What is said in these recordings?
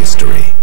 history.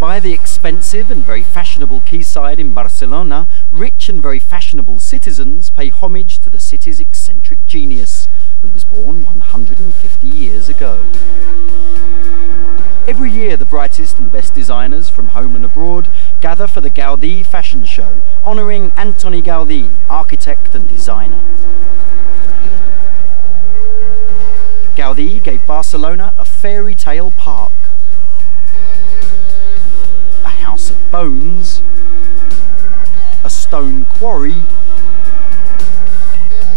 By the expensive and very fashionable quayside in Barcelona, rich and very fashionable citizens pay homage to the city's eccentric genius, who was born 150 years ago. Every year, the brightest and best designers from home and abroad gather for the Gaudí fashion show, honouring Antoniu Гаудију, architect and designer. Gaudí gave Barcelona a fairy tale park, a house of bones, a stone quarry,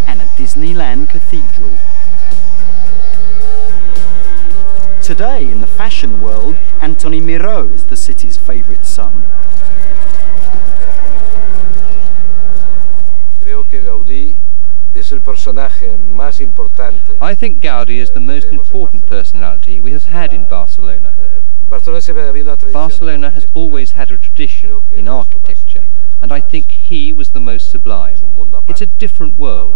and a Disneyland cathedral. Today, in the fashion world, Antoni Miró is the city's favourite son. I think Gaudí is the most important personality we have had in Barcelona. Barcelona has always had a tradition in architecture, and I think he was the most sublime. It's a different world.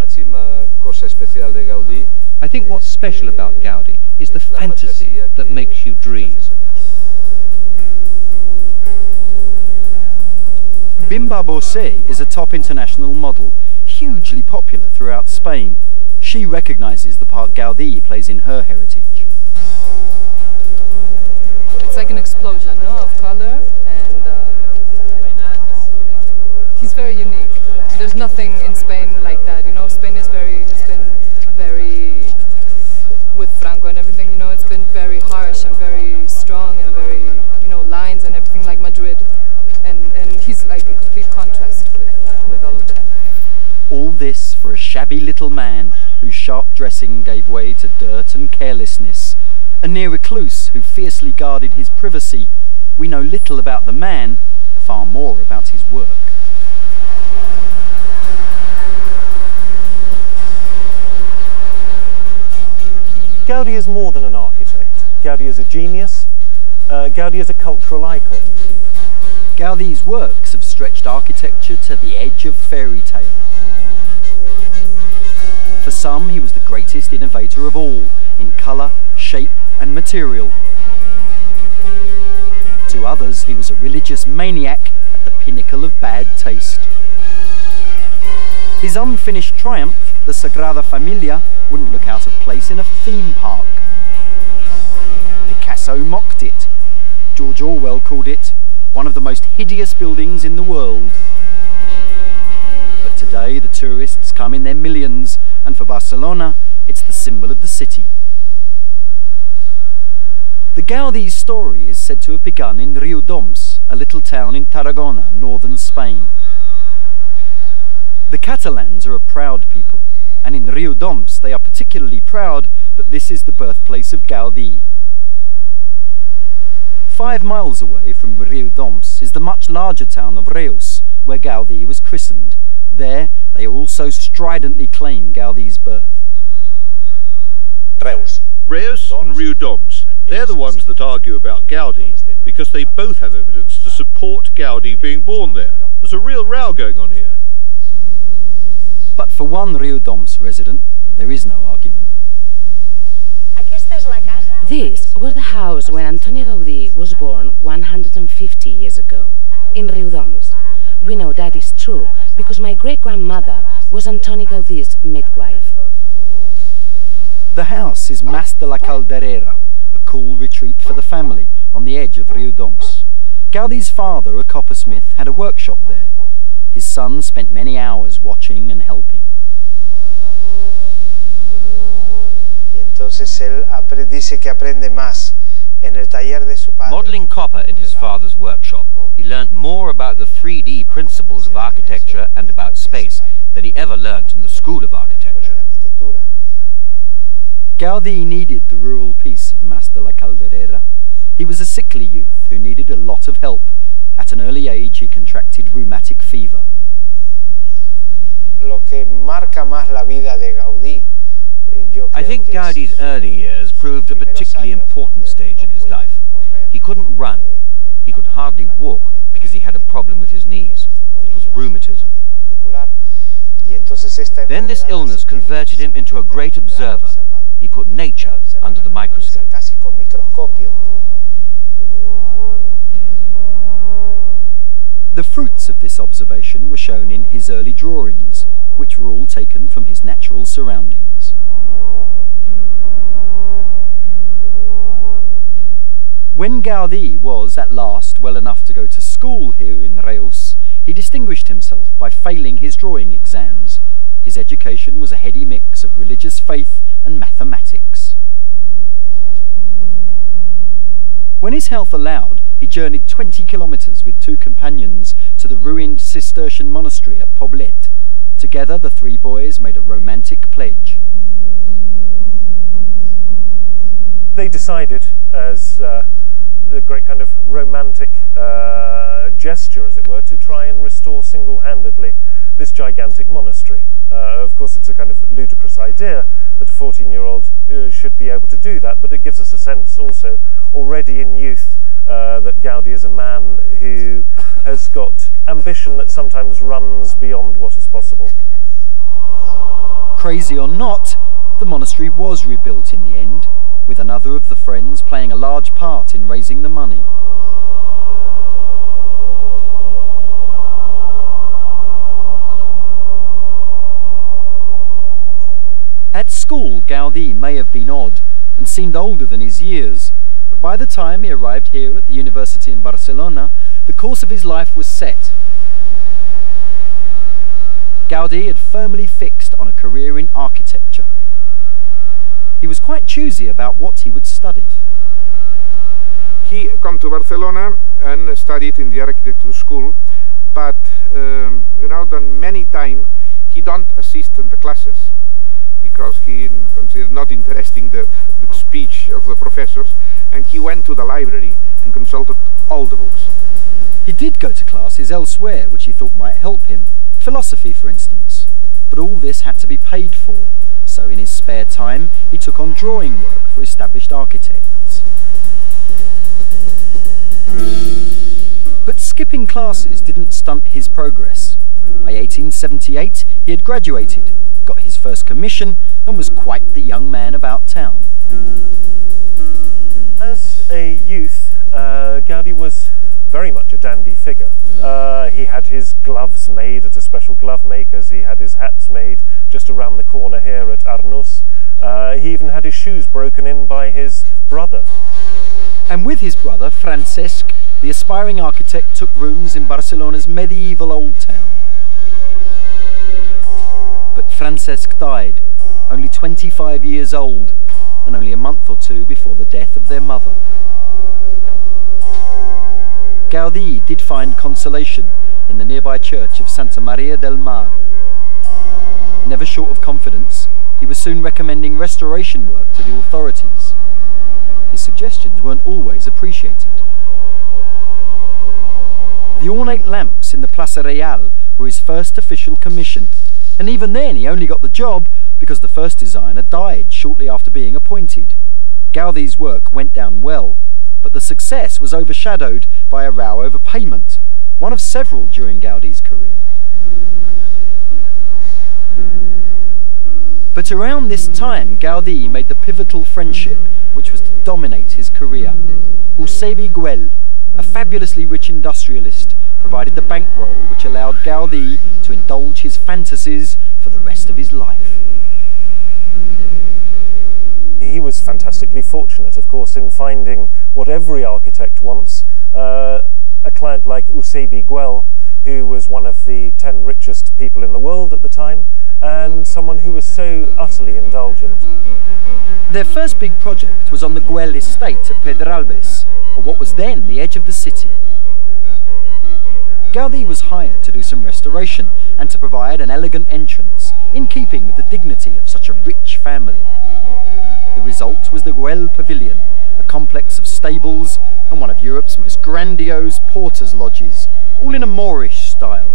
I think what's special about Gaudí is the fantasy that makes you dream. Bimba Bosé is a top international model, hugely popular throughout Spain. She recognises the part Gaudí plays in her heritage. It's like an explosion, no, of color, and he's very unique. There's nothing in Spain like that, you know. Spain has been very, with Franco and everything, you know, it's been very harsh and very strong and very, you know, lines and everything like Madrid, and he's like a complete contrast with all of that. All this for a shabby little man whose sharp dressing gave way to dirt and carelessness. A near recluse who fiercely guarded his privacy. We know little about the man, far more about his work. Gaudí is more than an architect. Gaudí is a genius. Gaudí is a cultural icon. Gaudí's works have stretched architecture to the edge of fairy tale. For some, he was the greatest innovator of all, in colour, shape and material. To others, he was a religious maniac at the pinnacle of bad taste. His unfinished triumph, the Sagrada Familia, wouldn't look out of place in a theme park. Picasso mocked it. George Orwell called it one of the most hideous buildings in the world. But today, the tourists come in their millions, and for Barcelona, it's the symbol of the city. The Gaudí story is said to have begun in Riudoms, a little town in Tarragona, northern Spain. The Catalans are a proud people, and in Riudoms they are particularly proud that this is the birthplace of Gaudí. 5 miles away from Riudoms is the much larger town of Reus, where Gaudí was christened. There, they also stridently claim Gaudí's birth. Reus and Riudoms, they're the ones that argue about Gaudí, because they both have evidence to support Gaudí being born there. There's a real row going on here. But for one Riudoms resident, there is no argument. This was the house where Antoniu Гаудију was born 150 years ago, in Riudoms. We know that is true because my great-grandmother was Antoniu Гаудијu's midwife. The house is Mas de la Calderera, a cool retreat for the family on the edge of Riudoms. Gaudí's father, a coppersmith, had a workshop there. His son spent many hours watching and helping. Entonces él dice que aprende más en el taller de su padre. Modelling copper in his father's workshop, he learnt more about the 3D principles of architecture and about space than he ever learnt in the School of Architecture. Gaudí needed the rural peace of Mas de la Calderera. He was a sickly youth who needed a lot of help. At an early age, he contracted rheumatic fever. Lo que marca más la vida de Gaudí, I think Gaudí's early years proved a particularly important stage in his life. He couldn't run. He could hardly walk because he had a problem with his knees. It was rheumatism. Then this illness converted him into a great observer. He put nature under the microscope. The fruits of this observation were shown in his early drawings, which were all taken from his natural surroundings. When Gaudí was, at last, well enough to go to school here in Reus, he distinguished himself by failing his drawing exams. His education was a heady mix of religious faith and mathematics. When his health allowed, he journeyed 20 kilometers with 2 companions to the ruined Cistercian monastery at Poblet. Together, the 3 boys made a romantic pledge. They decided, as the great kind of romantic gesture, as it were, to try and restore single-handedly this gigantic monastery. Of course, it's a kind of ludicrous idea that a 14-year-old should be able to do that, but it gives us a sense also already in youth that Gaudí is a man who has got ambition that sometimes runs beyond what is possible. Crazy or not, the monastery was rebuilt in the end, with another of the friends playing a large part in raising the money. At school, Gaudí may have been odd and seemed older than his years, but by the time he arrived here at the university in Barcelona, the course of his life was set. Gaudí had firmly fixed on a career in architecture. He was quite choosy about what he would study. He came to Barcelona and studied in the architecture school, but you know, then many times he don't assist in the classes because he considered not interesting the speech of the professors, and he went to the library and consulted all the books. He did go to classes elsewhere which he thought might help him, philosophy for instance, but all this had to be paid for, so in his spare time he took on drawing work for established architects. But skipping classes didn't stunt his progress. By 1878 he had graduated, got his first commission, and was quite the young man about town. As a youth, Gaudí was very much a dandy figure. He had his gloves made at a special glove maker's, he had his hats made just around the corner here at Arnús. He even had his shoes broken in by his brother. And with his brother, Francesc, the aspiring architect took rooms in Barcelona's medieval old town. But Francesc died, only 25 years old, and only a month or 2 before the death of their mother. Gaudí did find consolation in the nearby church of Santa Maria del Mar. Never short of confidence, he was soon recommending restoration work to the authorities. His suggestions weren't always appreciated. The ornate lamps in the Plaza Real were his first official commission, and even then he only got the job because the first designer died shortly after being appointed. Gaudí's work went down well, but the success was overshadowed by a row over payment, one of several during Gaudí's career. But around this time, Gaudí made the pivotal friendship which was to dominate his career. Eusebi Güell, a fabulously rich industrialist, provided the bankroll which allowed Gaudí to indulge his fantasies for the rest of his life. He was fantastically fortunate, of course, in finding what every architect wants, a client like Eusebi Güell, who was one of the 10 richest people in the world at the time, and someone who was so utterly indulgent. Their first big project was on the Güell estate at Pedralbes, or what was then the edge of the city. Gaudí was hired to do some restoration and to provide an elegant entrance, in keeping with the dignity of such a rich family. The result was the Güell Pavilion, a complex of stables and one of Europe's most grandiose porters' lodges, all in a Moorish style.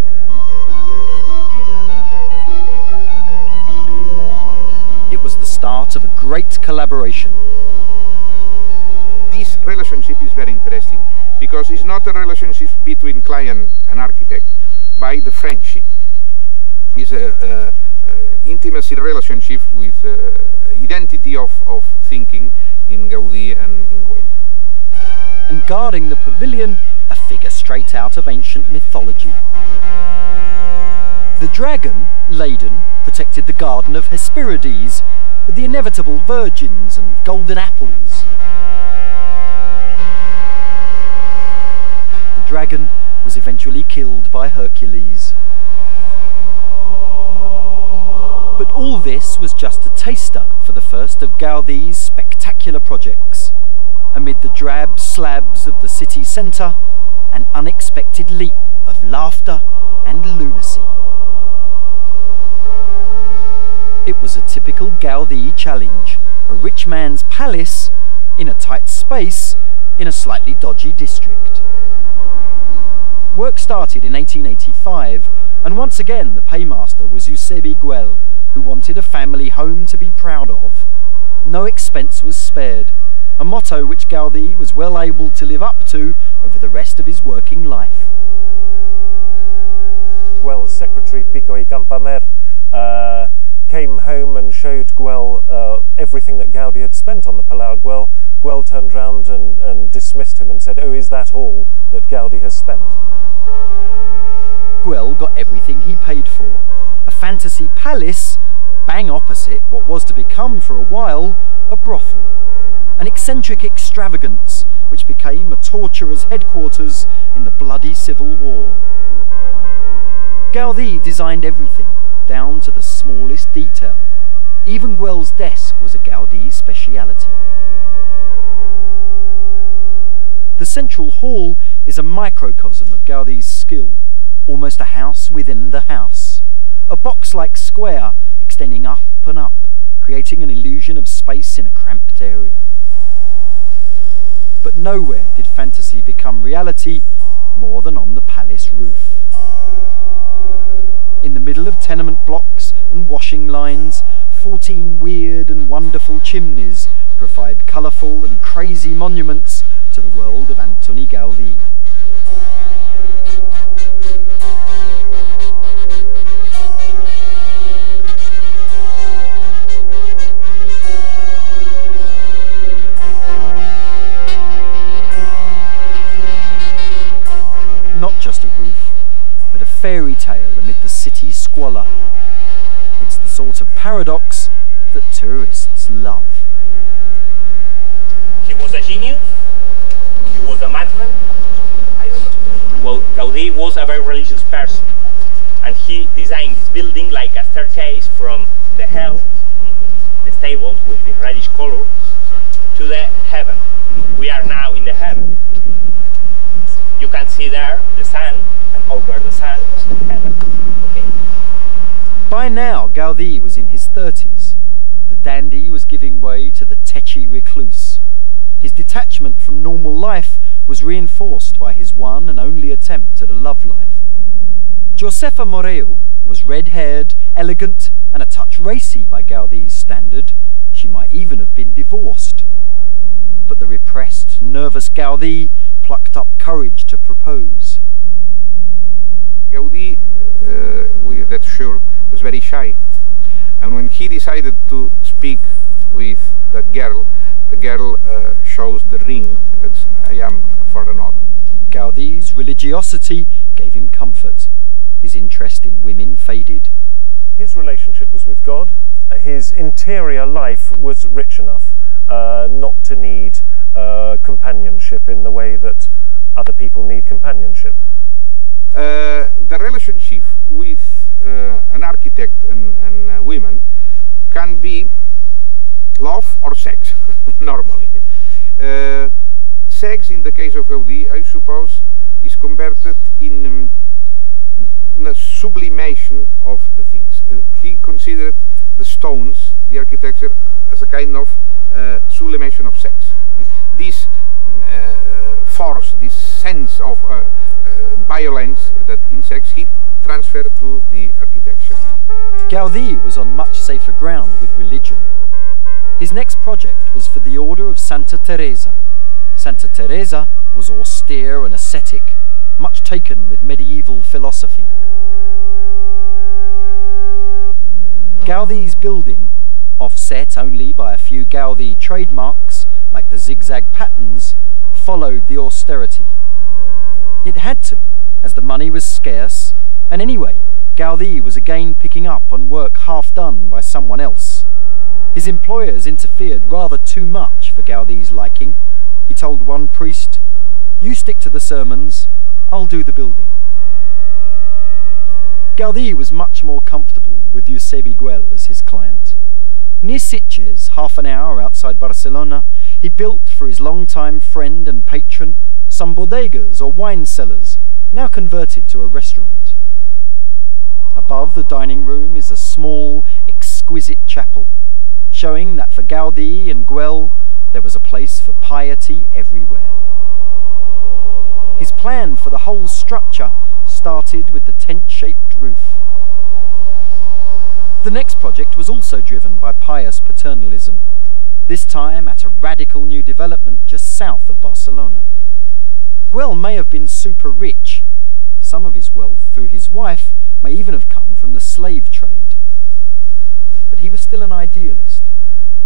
It was the start of a great collaboration. This relationship is very interesting because it's not a relationship between client and architect, by the friendship. It's an intimacy relationship with identity of thinking in Gaudí and in Güell. And guarding the pavilion, a figure straight out of ancient mythology. The dragon, Laden, protected the garden of Hesperides, with the inevitable virgins and golden apples. The dragon was eventually killed by Hercules. But all this was just a taster for the first of Gaudí's spectacular projects. Amid the drab slabs of the city centre, an unexpected leap of laughter and lunacy. It was a typical Gaudí challenge, a rich man's palace in a tight space in a slightly dodgy district. Work started in 1885, and once again the paymaster was Eusebi Güell, who wanted a family home to be proud of. No expense was spared, a motto which Gaudí was well able to live up to over the rest of his working life. Güell's secretary, Pico y Campamer, came home and showed Güell everything that Gaudí had spent on the Palau Güell. Güell turned round and dismissed him and said, "Oh, is that all that Gaudí has spent?" Güell got everything he paid for. A fantasy palace, bang opposite what was to become for a while a brothel. An eccentric extravagance which became a torturer's headquarters in the bloody civil war. Gaudí designed everything, down to the smallest detail. Even Güell's desk was a Gaudí speciality. The central hall is a microcosm of Gaudí's skill, almost a house within the house. A box-like square extending up and up, creating an illusion of space in a cramped area. But nowhere did fantasy become reality more than on the palace roof. In the middle of tenement blocks and washing lines, 14 weird and wonderful chimneys provide colourful and crazy monuments to the world of Antoni Gaudí. Not just a roof, but a fairy tale amid the city's squalor. It's the sort of paradox that tourists love. He was a genius, he was a madman, I don't know. Well, Gaudí was a very religious person, and he designed this building like a staircase from the hell, the stables with the reddish color, to the heaven. We are now in the heaven. You can see there the sun, and over the sun, heaven. Okay? By now, Gaudí was in his 30s. The dandy was giving way to the tetchy recluse. His detachment from normal life was reinforced by his one and only attempt at a love life. Josefa Moreu was red-haired, elegant, and a touch racy by Gaudí's standard. She might even have been divorced. But the repressed, nervous Gaudí plucked up courage to propose. Gaudí, that's sure, was very shy. And when he decided to speak with that girl, the girl shows the ring that I am for another. Gaudí's religiosity gave him comfort. His interest in women faded. His relationship was with God. His interior life was rich enough not to need companionship in the way that other people need companionship. The relationship with an architect and women can be love or sex, normally. Sex, in the case of Gaudí, I suppose, is converted in a sublimation of the things. He considered the stones, the architecture, as a kind of sublimation of sex. This force, this sense of violence that in sex, he transferred to the architecture. Gaudí was on much safer ground with religion. His next project was for the order of Santa Teresa. Santa Teresa was austere and ascetic, much taken with medieval philosophy. Gaudí's building, offset only by a few Gaudí trademarks, like the zigzag patterns, followed the austerity. It had to, as the money was scarce, and anyway, Gaudí was again picking up on work half done by someone else. His employers interfered rather too much for Gaudí's liking. He told one priest, "You stick to the sermons, I'll do the building." Gaudí was much more comfortable with Josep Iguel as his client. Near Sitges, half an hour outside Barcelona, he built for his long-time friend and patron some bodegas or wine cellars, now converted to a restaurant. Above the dining room is a small, exquisite chapel, showing that for Gaudí and Güell there was a place for piety everywhere. His plan for the whole structure started with the tent-shaped roof. The next project was also driven by pious paternalism, this time at a radical new development just south of Barcelona. Güell may have been super rich. Some of his wealth, through his wife, may even have come from the slave trade. But he was still an idealist.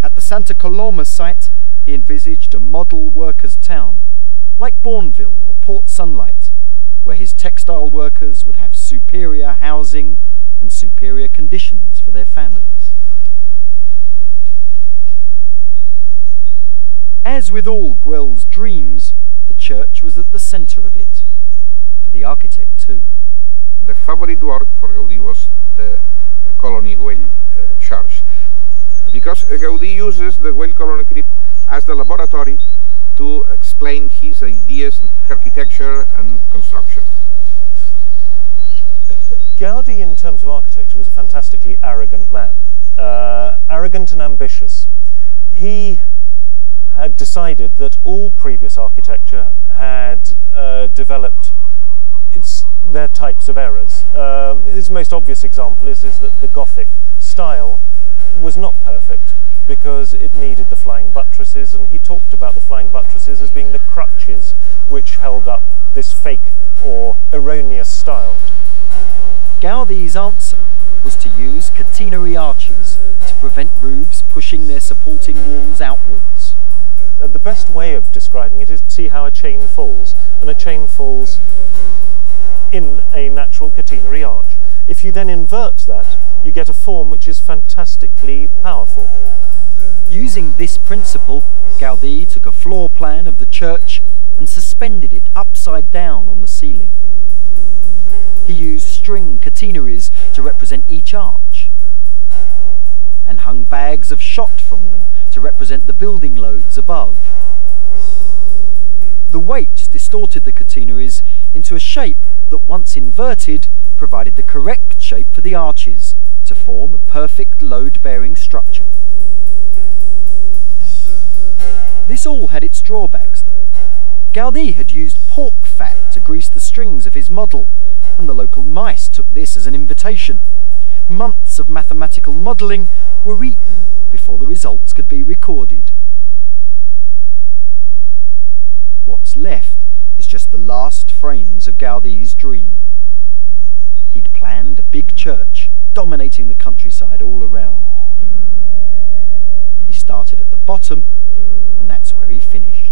At the Santa Coloma site, he envisaged a model workers' town, like Bourneville or Port Sunlight, where his textile workers would have superior housing and superior conditions for their families. As with all Güell's dreams, the church was at the centre of it, for the architect too. The favorite work for Gaudí was the Colony Güell church, because Gaudí uses the Güell Colony crypt as the laboratory to explain his ideas in architecture and construction. Gaudí, in terms of architecture, was a fantastically arrogant man, arrogant and ambitious. He had decided that all previous architecture had developed their types of errors. His most obvious example is that the Gothic style was not perfect because it needed the flying buttresses, and he talked about the flying buttresses as being the crutches which held up this fake or erroneous style. Gaudí's answer was to use catenary arches to prevent roofs pushing their supporting walls outwards. The best way of describing it is to see how a chain falls, and a chain falls in a natural catenary arch. If you then invert that, you get a form which is fantastically powerful. Using this principle, Gaudí took a floor plan of the church and suspended it upside down on the ceiling. He used string catenaries to represent each arch, and hung bags of shot from them to represent the building loads above. The weights distorted the catenaries into a shape that, once inverted, provided the correct shape for the arches to form a perfect load-bearing structure. This all had its drawbacks, though. Gaudí had used pork fat to grease the strings of his model, and the local mice took this as an invitation. Months of mathematical modelling were eaten before the results could be recorded. What's left is just the last frames of Gaudí's dream. He'd planned a big church dominating the countryside all around. He started at the bottom, and that's where he finished.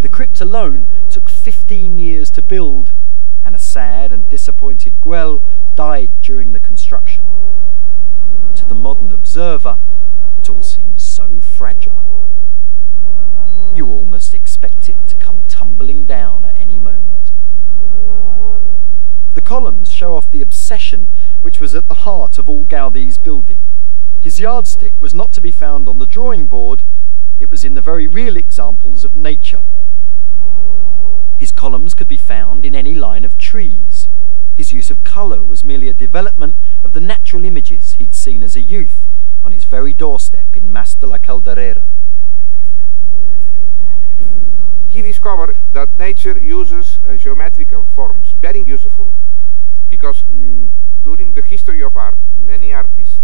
The crypt alone took 15 years to build, and a sad and disappointed Güell died during the construction. To the modern observer, it all seems so fragile. You almost expect it to come tumbling down at any moment. The columns show off the obsession which was at the heart of all Gaudí's building. His yardstick was not to be found on the drawing board, it was in the very real examples of nature. His columns could be found in any line of trees. His use of colour was merely a development of the natural images he'd seen as a youth on his very doorstep in Mas de la Calderera. He discovered that nature uses geometrical forms, very useful, because during the history of art, many artists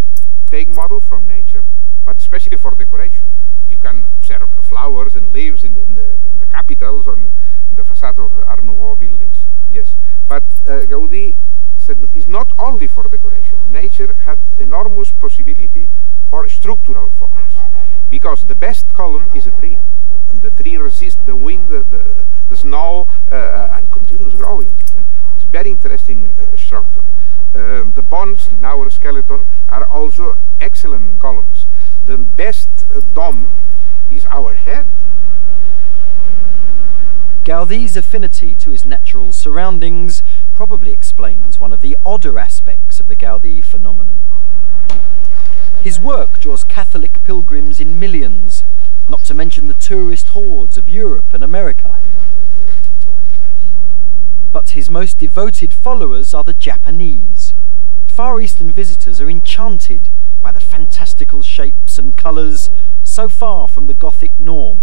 take model from nature, but especially for decoration. You can observe flowers and leaves in the capitals, or in the facade of Art Nouveau buildings. Yes, but Gaudí said it's not only for decoration. Nature had enormous possibility for structural forms, because the best column is a tree, and the tree resists the wind, the snow, and continues growing. It's very interesting structure. The bones in our skeleton are also excellent columns. The best dome is our head. Gaudí's affinity to his natural surroundings probably explains one of the odder aspects of the Gaudí phenomenon. His work draws Catholic pilgrims in millions, not to mention the tourist hordes of Europe and America. But his most devoted followers are the Japanese. Far Eastern visitors are enchanted by the fantastical shapes and colours so far from the Gothic norm.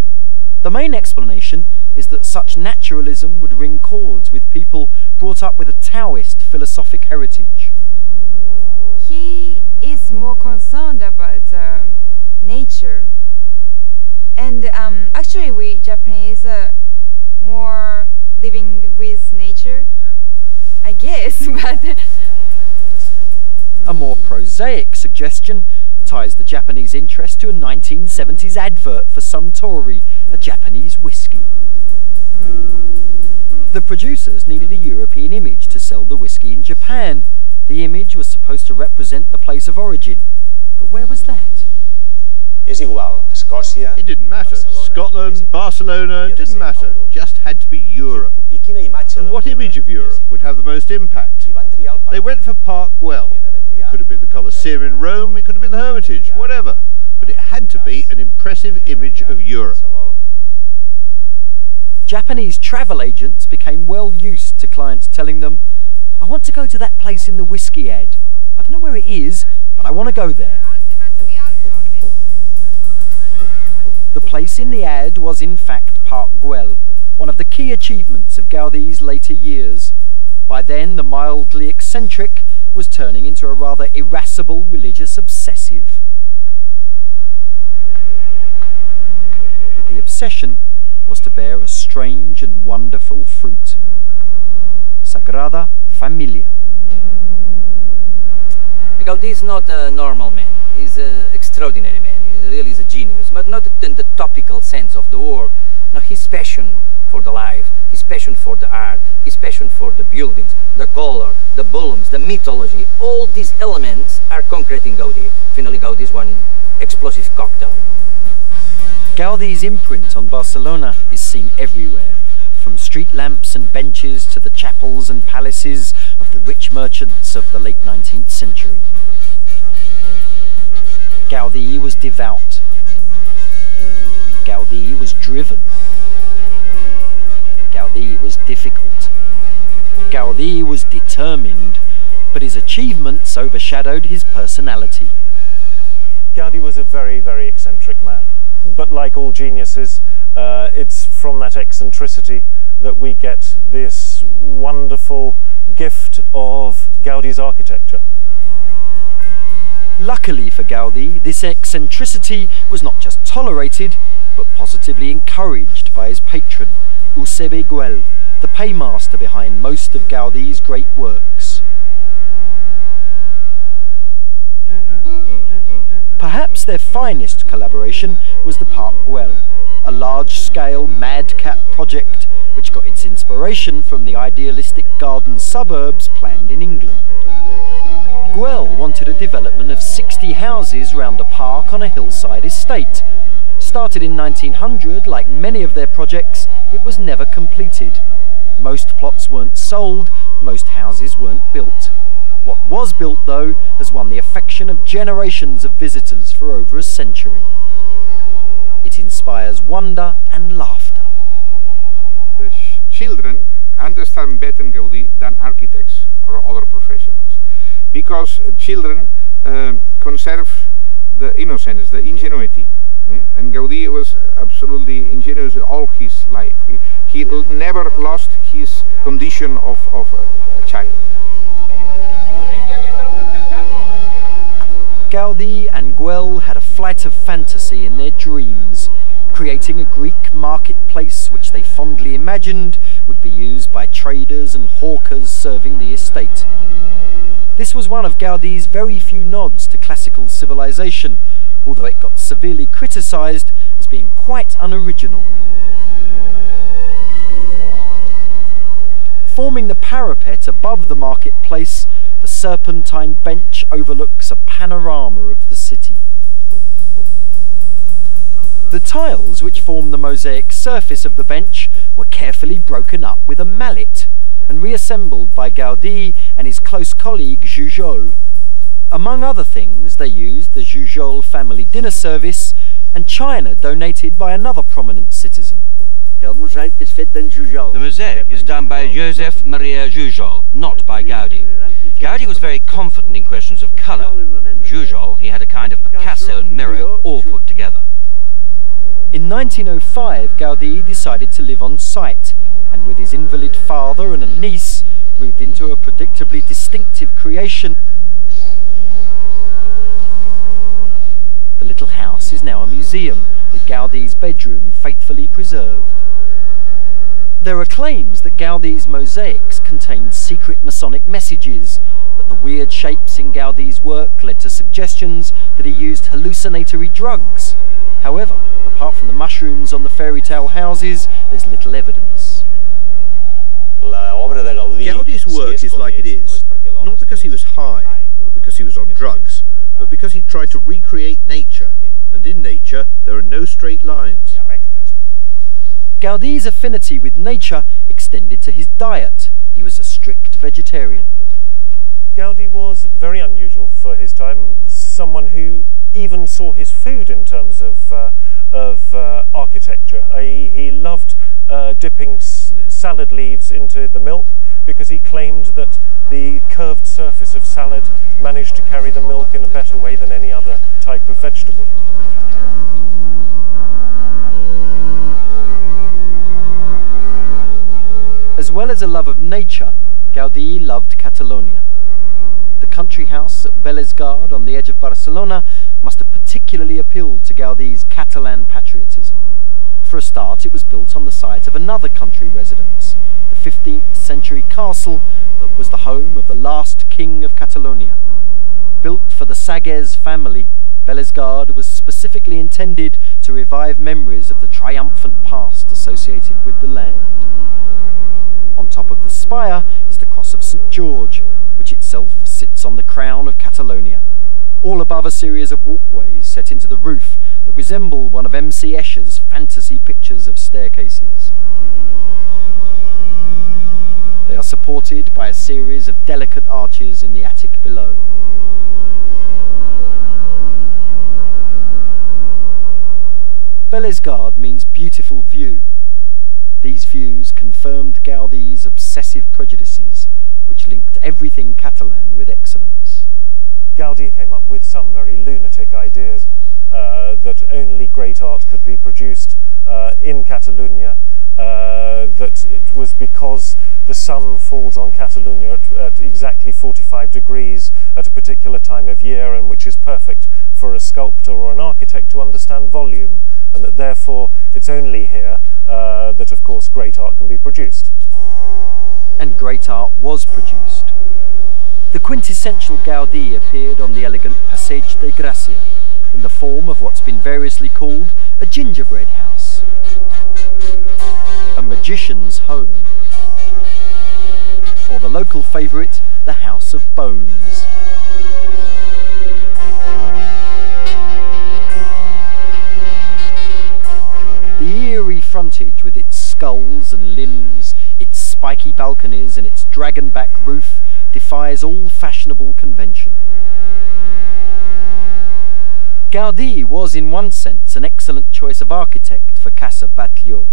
The main explanation is that such naturalism would ring chords with people brought up with a Taoist philosophic heritage. He is more concerned about nature, and actually we Japanese are more living with nature, I guess, but... A more prosaic suggestion ties the Japanese interest to a 1970s advert for Suntory, a Japanese whiskey. The producers needed a European image to sell the whiskey in Japan. The image was supposed to represent the place of origin. But where was that? It didn't matter. Scotland, Barcelona, it didn't matter. Just had to be Europe. And what image of Europe would have the most impact? They went for Park Güell. It could have been the Colosseum in Rome, it could have been the Hermitage, whatever. But it had to be an impressive image of Europe. Japanese travel agents became well used to clients telling them, I want to go to that place in the whiskey ad. I don't know where it is, but I want to go there. The place in the ad was in fact Park Güell, one of the key achievements of Gaudí's later years. By then, the mildly eccentric was turning into a rather irascible religious obsessive. But the obsession was to bear a strange and wonderful fruit. Sagrada Familia. Gaudí is not a normal man. He's an extraordinary man. He really is a genius, but not in the topical sense of the word. No, his passion for the life, his passion for the art, his passion for the buildings, the color, the volumes, the mythology, all these elements are concrete in Gaudí. Finally, Gaudí is one explosive cocktail. Gaudí's imprint on Barcelona is seen everywhere, from street lamps and benches to the chapels and palaces of the rich merchants of the late 19th century. Gaudí was devout. Gaudí was driven. Gaudí was difficult. Gaudí was determined, but his achievements overshadowed his personality. Gaudí was a very, very eccentric man. But like all geniuses, it's from that eccentricity that we get this wonderful gift of Gaudí's architecture. Luckily for Gaudí, this eccentricity was not just tolerated, but positively encouraged by his patron, Eusebe Güell, the paymaster behind most of Gaudí's great works. Perhaps their finest collaboration was the Park Güell, a large-scale madcap project which got its inspiration from the idealistic garden suburbs planned in England. Güell wanted a development of 60 houses round a park on a hillside estate. Started in 1900, like many of their projects, it was never completed. Most plots weren't sold, most houses weren't built. What was built, though, has won the affection of generations of visitors for over a century. It inspires wonder and laughter. The children understand better Gaudí than architects or other professionals, because children conserve the innocence, the ingenuity. And Gaudí was absolutely ingenuous all his life. He never lost his condition of a child. Gaudí and Güell had a flight of fantasy in their dreams, creating a Greek marketplace which they fondly imagined would be used by traders and hawkers serving the estate. This was one of Gaudí's very few nods to classical civilization, although it got severely criticised as being quite unoriginal. Forming the parapet above the marketplace, the serpentine bench overlooks a panorama of the city. The tiles which form the mosaic surface of the bench were carefully broken up with a mallet and reassembled by Gaudí and his close colleague Jujol. Among other things, they used the Jujol family dinner service and china donated by another prominent citizen. The mosaic is done by Joseph Maria Jujol, not by Gaudí. Gaudí was very confident in questions of colour. Jujol, he had a kind of Picasso and mirror all put together. In 1905, Gaudí decided to live on site, and with his invalid father and a niece, moved into a predictably distinctive creation. The little house is now a museum, with Gaudí's bedroom faithfully preserved. There are claims that Gaudí's mosaics contained secret Masonic messages, but the weird shapes in Gaudí's work led to suggestions that he used hallucinatory drugs. However, apart from the mushrooms on the fairy tale houses, there's little evidence. Gaudí's work is like it is, not because he was high or because he was on drugs, but because he tried to recreate nature, and in nature there are no straight lines. Gaudí's affinity with nature extended to his diet. He was a strict vegetarian. Gaudí was very unusual for his time, someone who even saw his food in terms of architecture. He loved dipping salad leaves into the milk because he claimed that the curved surface of salad managed to carry the milk in a better way than any other type of vegetable. As well as a love of nature, Gaudí loved Catalonia. The country house at Bellesgard on the edge of Barcelona must have particularly appealed to Gaudí's Catalan patriotism. For a start, it was built on the site of another country residence, the 15th century castle that was the home of the last king of Catalonia. Built for the Sagues family, Bellesgard was specifically intended to revive memories of the triumphant past associated with the land. On top of the spire is the Cross of St. George, which itself sits on the crown of Catalonia, all above a series of walkways set into the roof that resemble one of M.C. Escher's fantasy pictures of staircases. They are supported by a series of delicate arches in the attic below. Bellesgard means beautiful view. These views confirmed Gaudí's obsessive prejudices, which linked everything Catalan with excellence. Gaudí came up with some very lunatic ideas that only great art could be produced in Catalonia, that it was because the sun falls on Catalonia at exactly 45 degrees at a particular time of year, and which is perfect for a sculptor or an architect to understand volume, and that therefore it's only here that of course great art can be produced. And great art was produced. The quintessential Gaudí appeared on the elegant Passeig de Gràcia in the form of what's been variously called a gingerbread house, a magician's home, or the local favourite, the House of Bones. The eerie frontage with its skulls and limbs, its spiky balconies and its dragon-back roof defies all fashionable convention. Gaudí was in one sense an excellent choice of architect for Casa Batlló,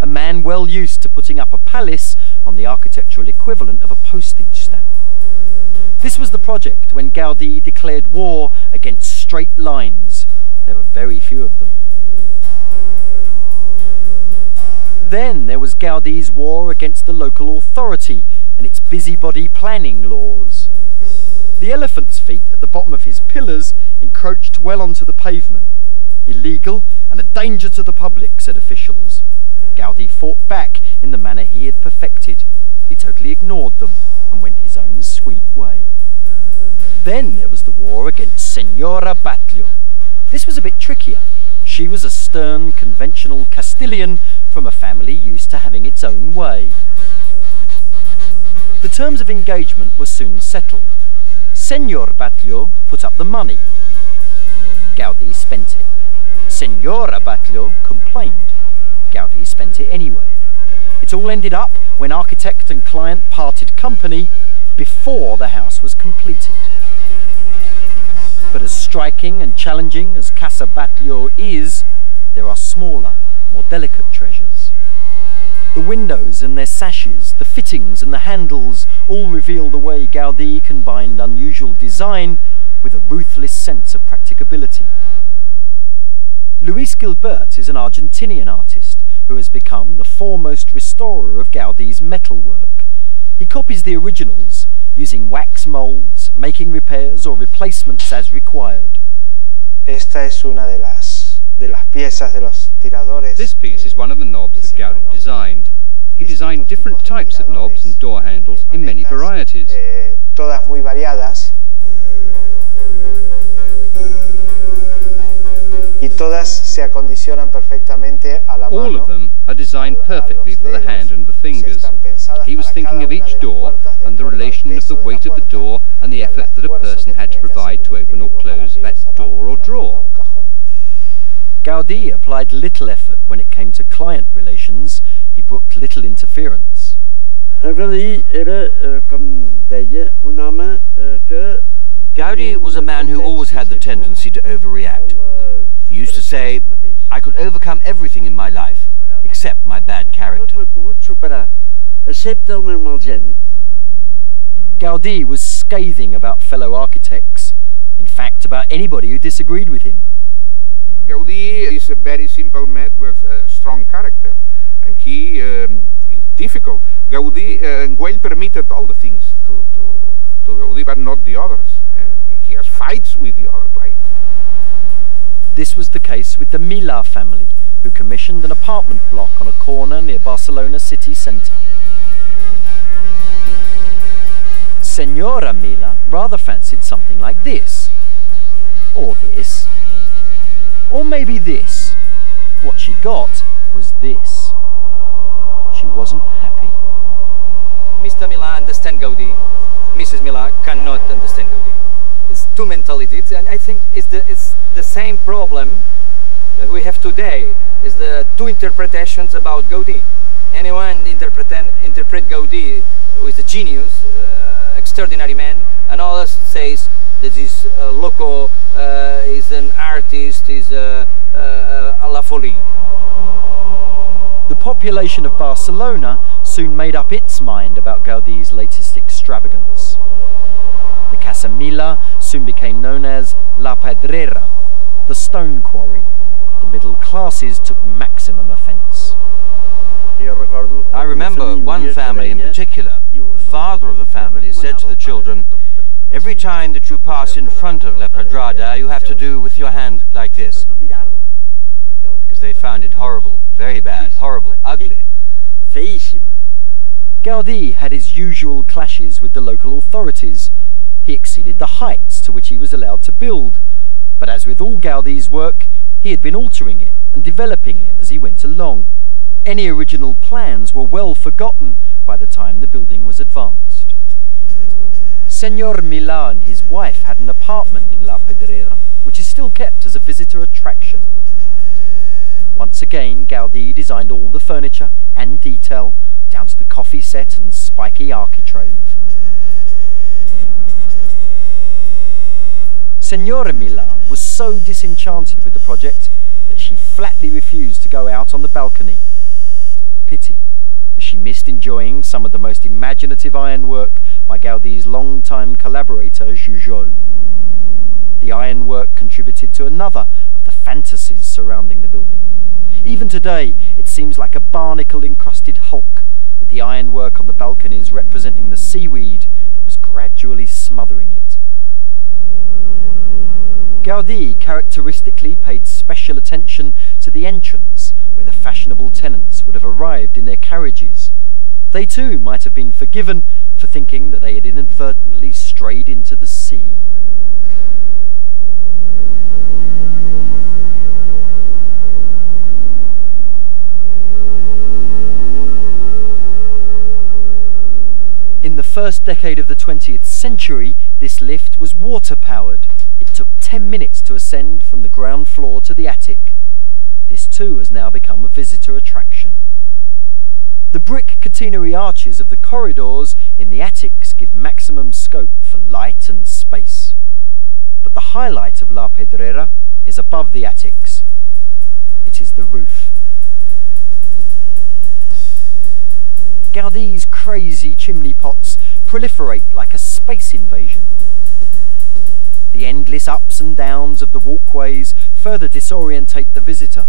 a man well used to putting up a palace on the architectural equivalent of a postage stamp. This was the project when Gaudí declared war against straight lines. There were very few of them. Then there was Gaudí's war against the local authority and its busybody planning laws. The elephant's feet at the bottom of his pillars encroached well onto the pavement. Illegal and a danger to the public, said officials. Gaudí fought back in the manner he had perfected. He totally ignored them and went his own sweet way. Then there was the war against Señora Batlló. This was a bit trickier. She was a stern, conventional Castilian from a family used to having its own way. The terms of engagement were soon settled. Señor Batlló put up the money. Gaudí spent it. Señora Batlló complained. Gaudí spent it anyway. It all ended up when architect and client parted company before the house was completed. But as striking and challenging as Casa Batlló is, there are smaller, more delicate treasures. The windows and their sashes, the fittings and the handles all reveal the way Gaudí combined unusual design with a ruthless sense of practicability. Luis Gilbert is an Argentinian artist who has become the foremost restorer of Gaudí's metalwork. He copies the originals, using wax molds, making repairs or replacements as required. Esta es una de las piezas de los tiradores. This piece is one of the knobs that Gaudí designed. He designed different types of knobs and door handles in many varieties. Todas muy variadas. Y todas se acondicionan perfectamente a la mano. All of them are designed perfectly for the hand and the fingers. He was thinking of each door and the relation of the weight of the door and the effort that a person had to provide to open or close that door or drawer. Gaudí applied little effort when it came to client relations. He brooked little interference. Gaudí was a man who always had the tendency to overreact. He used to say, I could overcome everything in my life, except my bad character. Gaudí was scathing about fellow architects, in fact about anybody who disagreed with him. Gaudí is a very simple man with a strong character, and he is difficult. Gaudí, Güell permitted all the things to Gaudí, but not the others. He has fights with the other clients. This was the case with the Milà family, who commissioned an apartment block on a corner near Barcelona city centre. Señora Milà rather fancied something like this, or this, or maybe this. What she got was this. She wasn't happy. Mr. Milà understands Gaudí. Mrs. Milà cannot understand Gaudí. It's two mentalities, and I think it's the same problem that we have today. Is the two interpretations about Gaudí. Anyone interpret Gaudí with a genius, extraordinary man, and others says that this loco is an artist, is a la folie. The population of Barcelona soon made up its mind about Gaudí's latest extravagance. The Casa Milà soon became known as La Pedrera, the stone quarry. The middle classes took maximum offence. I remember one family in particular. The father of the family said to the children, every time that you pass in front of La Pedrada, you have to do with your hand like this. Because they found it horrible, very bad, horrible, ugly. Gaudí had his usual clashes with the local authorities. He exceeded the heights to which he was allowed to build. But as with all Gaudí's work, he had been altering it and developing it as he went along. Any original plans were well forgotten by the time the building was advanced. Señor Milà and his wife had an apartment in La Pedrera, which is still kept as a visitor attraction. Once again, Gaudí designed all the furniture and detail, down to the coffee set and spiky architrave. Senora Milà was so disenchanted with the project that she flatly refused to go out on the balcony. Pity, as she missed enjoying some of the most imaginative ironwork by Gaudi's long-time collaborator, Jujol. The ironwork contributed to another of the fantasies surrounding the building. Even today, it seems like a barnacle-encrusted hulk, with the ironwork on the balconies representing the seaweed that was gradually smothering it. Gaudí characteristically paid special attention to the entrance, where the fashionable tenants would have arrived in their carriages. They too might have been forgiven for thinking that they had inadvertently strayed into the sea. In the first decade of the 20th century, this lift was water-powered. It took 10 minutes to ascend from the ground floor to the attic. This too has now become a visitor attraction. The brick catenary arches of the corridors in the attics give maximum scope for light and space. But the highlight of La Pedrera is above the attics. It is the roof. Gaudí's crazy chimney pots proliferate like a space invasion. The endless ups and downs of the walkways further disorientate the visitor.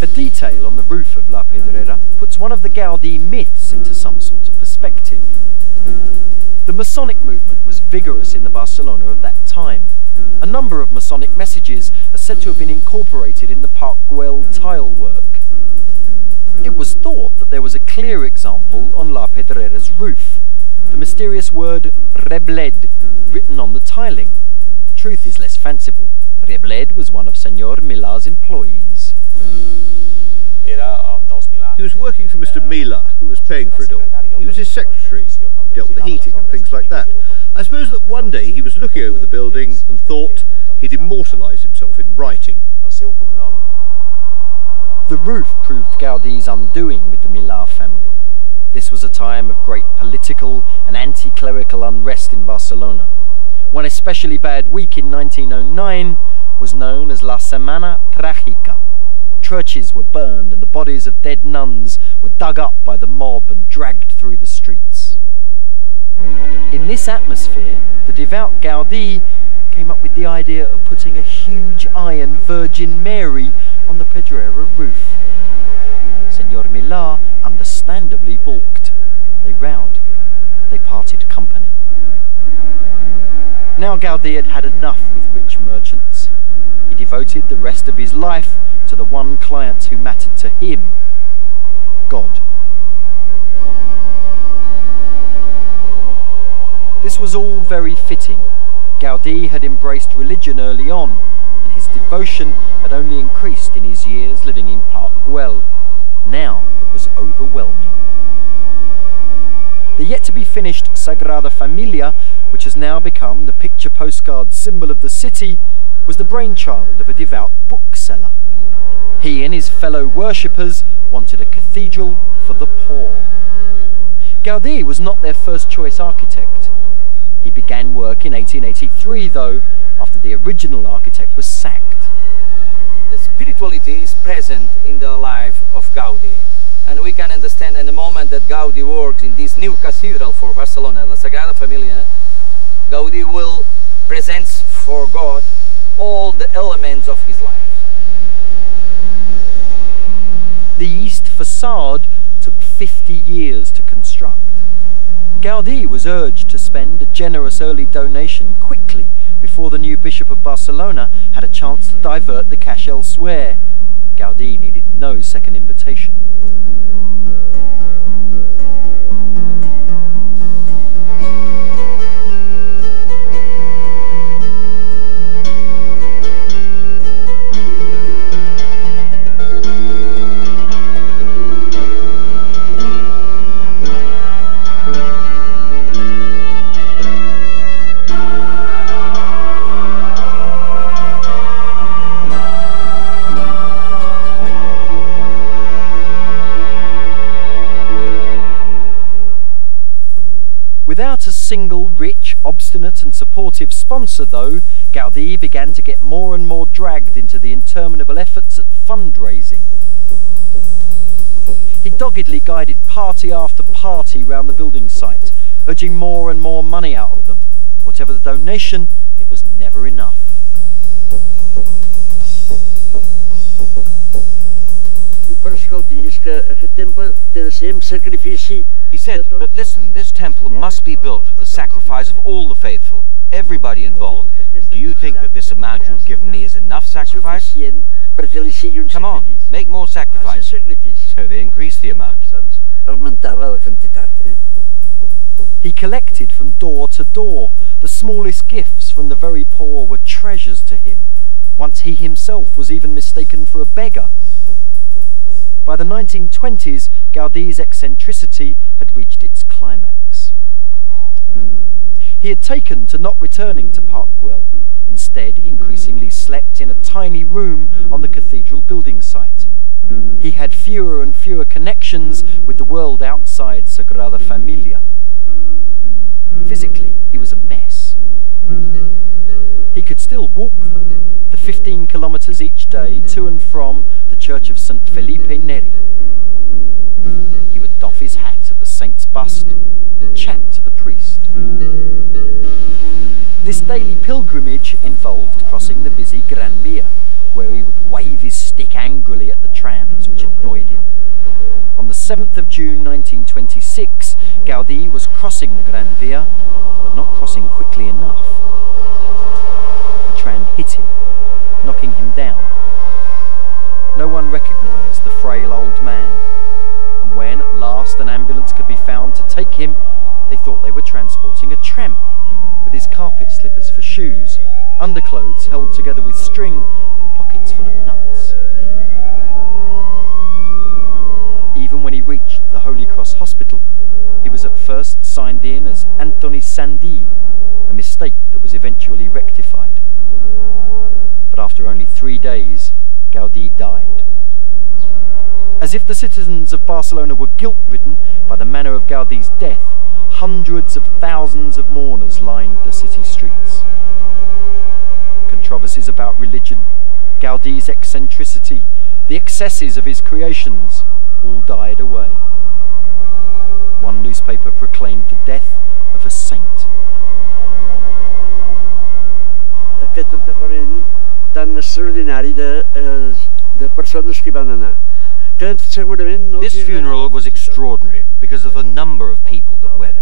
A detail on the roof of La Pedrera puts one of the Gaudí myths into some sort of perspective. The Masonic movement was vigorous in the Barcelona of that time. A number of Masonic messages are said to have been incorporated in the Parc Güell tile work. It was thought that there was a clear example on La Pedrera's roof, the mysterious word Rebled written on the tiling. The truth is less fanciful. Rebled was one of Senor Milà's employees. He was working for Mr. Milà, who was paying for it all. He was his secretary, who dealt with the heating and things like that. I suppose that one day he was looking over the building and thought he'd immortalise himself in writing. The roof proved Gaudí's undoing with the Milà family. This was a time of great political and anti-clerical unrest in Barcelona. One especially bad week in 1909 was known as La Semana Trágica. Churches were burned and the bodies of dead nuns were dug up by the mob and dragged through the streets. In this atmosphere, the devout Gaudí came up with the idea of putting a huge iron Virgin Mary on the Pedrera roof. Senor Milà understandably balked. They rowed. They parted company. Now Gaudí had had enough with rich merchants. He devoted the rest of his life to the one client who mattered to him, God. This was all very fitting. Gaudí had embraced religion early on, and his devotion had only increased in his years living in Parc Güell. Now it was overwhelming. The yet-to-be-finished Sagrada Familia, which has now become the picture postcard symbol of the city, was the brainchild of a devout bookseller. He and his fellow worshippers wanted a cathedral for the poor. Gaudí was not their first choice architect. He began work in 1883, though, after the original architect was sacked. The spirituality is present in the life of Gaudí, and we can understand in the moment that Gaudí works in this new cathedral for Barcelona, La Sagrada Familia, Gaudí will present for God all the elements of his life. The east facade took 50 years to construct. Gaudí was urged to spend a generous early donation quickly before the new Bishop of Barcelona had a chance to divert the cash elsewhere. Gaudí needed no second invitation. obstinate and supportive sponsor, though, Gaudí began to get more and more dragged into the interminable efforts at fundraising. He doggedly guided party after party round the building site, urging more and more money out of them. Whatever the donation, it was never enough. He said, but listen, this temple must be built with the sacrifice of all the faithful, everybody involved. Do you think that this amount you've given me is enough sacrifice? Come on, make more sacrifice. So they increased the amount. He collected from door to door. The smallest gifts from the very poor were treasures to him. Once he himself was even mistaken for a beggar. By the 1920s, Gaudí's eccentricity had reached its climax. He had taken to not returning to Park Güell. Instead, he increasingly slept in a tiny room on the cathedral building site. He had fewer and fewer connections with the world outside Sagrada Familia. Physically, he was a mess. He could still walk, though, the 15 kilometers each day to and from the church of St. Felipe Neri. He would doff his hat at the saint's bust and chat to the priest. This daily pilgrimage involved crossing the busy Gran Via, where he would wave his stick angrily at the trams, which annoyed him. On the 7th of June 1926, Gaudí was crossing the Gran Via, but not crossing quickly enough. The tram hit him, knocking him down. No one recognised the frail old man, and when at last an ambulance could be found to take him, they thought they were transporting a tramp, with his carpet slippers for shoes, underclothes held together with string, and pockets full of nuts. Even when he reached the Holy Cross Hospital, he was at first signed in as Antoni Sandí, a mistake that was eventually rectified. But after only 3 days, Gaudí died. As if the citizens of Barcelona were guilt-ridden by the manner of Gaudí's death, hundreds of thousands of mourners lined the city streets. Controversies about religion, Gaudí's eccentricity, the excesses of his creations, all died away. One newspaper proclaimed the death of a saint. This funeral was extraordinary because of the number of people that went.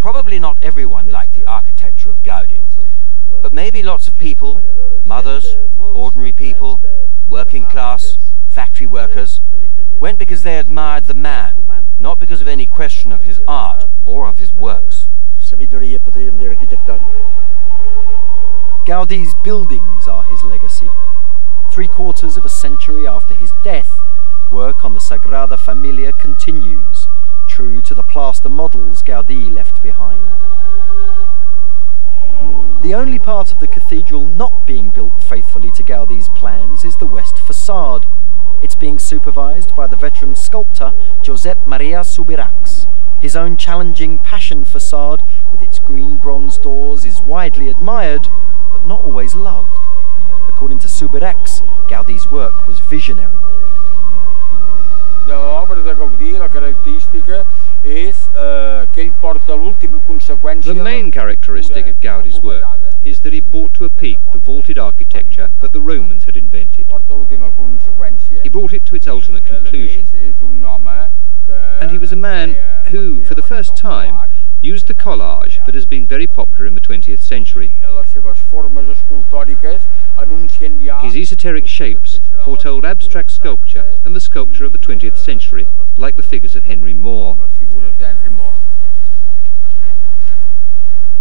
Probably not everyone liked the architecture of Gaudí, but maybe lots of people, mothers, ordinary people, working class, factory workers, went because they admired the man, not because of any question of his art or of his works. Gaudí's buildings are his legacy. 3/4 of a century after his death, work on the Sagrada Familia continues, true to the plaster models Gaudí left behind. The only part of the cathedral not being built faithfully to Gaudí's plans is the west facade. It's being supervised by the veteran sculptor Josep Maria Subirachs. His own challenging Passion facade, with its green bronze doors, is widely admired, but not always loved. According to Subirachs, Gaudí's work was visionary. The main characteristic of Gaudí's work is that he brought to a peak the vaulted architecture that the Romans had invented. He brought it to its ultimate conclusion. And he was a man who, for the first time, used the collage that has been very popular in the 20th century. His esoteric shapes foretold abstract sculpture and the sculpture of the 20th century, like the figures of Henry Moore.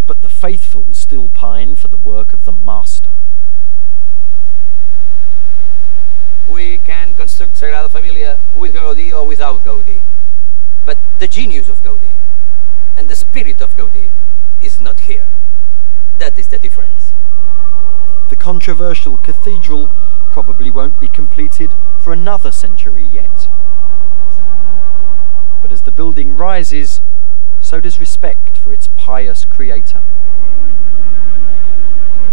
But the faithful still pine for the work of the master. We can construct Sagrada Familia with Gaudí or without Gaudí. But the genius of Gaudí and the spirit of Gaudí is not here. That is the difference. The controversial cathedral probably won't be completed for another century yet. But as the building rises, so does respect for its pious creator.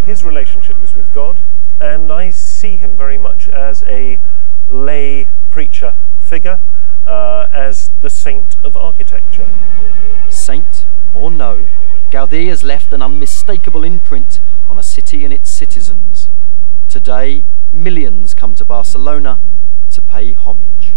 His relationship was with God, and I see him very much as a lay preacher figure, as the saint of architecture. Saint or no, Gaudí has left an unmistakable imprint on a city and its citizens. Today, millions come to Barcelona to pay homage.